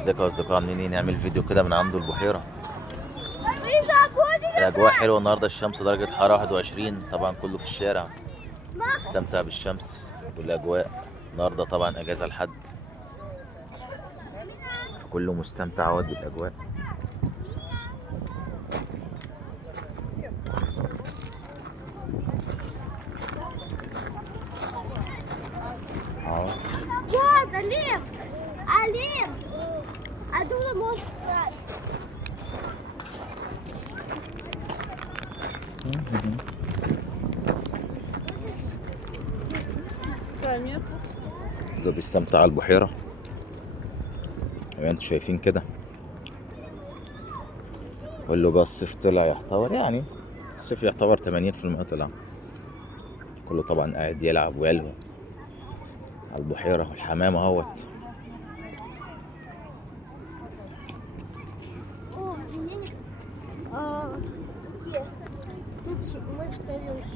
ازيكم يا اصدقاء، عاملين ايه؟ نعمل فيديو كده من عنده البحيره. الاجواء حلوه النهارده، الشمس درجه حراره 21. طبعا كله في الشارع استمتع بالشمس والاجواء. النهارده طبعا اجازه لحد، كله مستمتع اهوت بالاجواء. اهو God, Alim! Alim! I do the most right. كله بيستمتع على البحيره زي ما انتم شايفين كده. كله بقى الصيف طلع يعتبر، يعني الصيف يعتبر 80% طلع. كله طبعا قاعد يلعب ويلهو على البحيره، والحمام اهوت. Oh, yeah. Мы встаем.